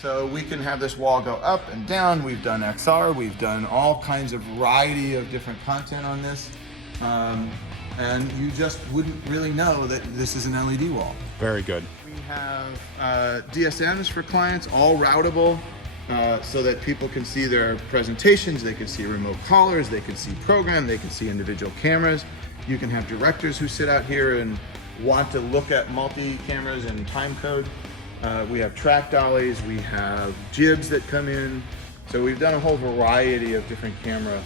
So we can have this wall go up and down. We've done XR, we've done all kinds of variety of different content on this. And you just wouldn't really know that this is an LED wall. Very good. We have DSMs for clients, all routable, so that people can see their presentations, they can see remote callers, they can see program, they can see individual cameras. You can have directors who sit out here and want to look at multi-cameras and time code. We have track dollies, we have jibs that come in. So we've done a whole variety of different camera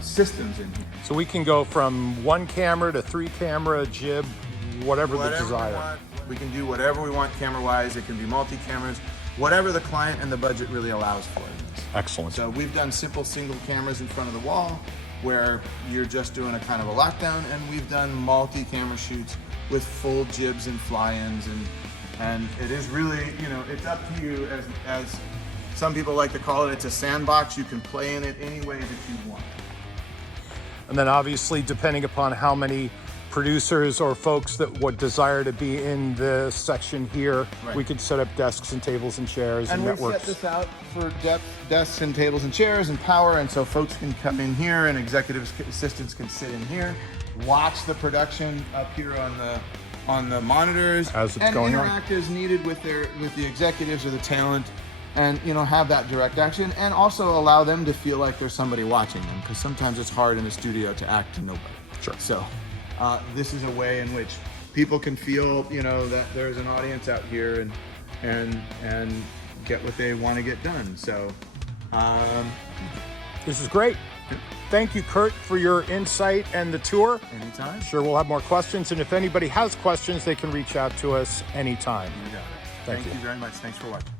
systems in here. So we can go from 1 camera to 3 camera, jib, whatever the desire. We can do whatever we want camera-wise. It can be multi-cameras, whatever the client and the budget really allows for it. Excellent. So we've done simple single cameras in front of the wall where you're just doing a kind of a lockdown, and we've done multi-camera shoots with full jibs and fly-ins, and it is really, you know, it's up to you. As some people like to call it, it's a sandbox. You can play in it any way that you want. And then obviously, depending upon how many producers or folks that would desire to be in the section here, right, we could set up desks and tables and chairs and networks. And we set this out for desks and tables and chairs and power, and so folks can come in here and executive assistants can sit in here, watch the production up here on the monitors, as it's and going on, interact as needed with the executives or the talent, and you know, have that direct action, and also allow them to feel like there's somebody watching them, because sometimes it's hard in a studio to act to nobody. Sure. So this is a way in which people can feel, you know, that there's an audience out here and get what they want to get done. So this is great. Thank you, Kurt, for your insight and the tour. Anytime. Sure, we'll have more questions, and if anybody has questions, they can reach out to us anytime. You got it. Thank you very much. Thanks for watching.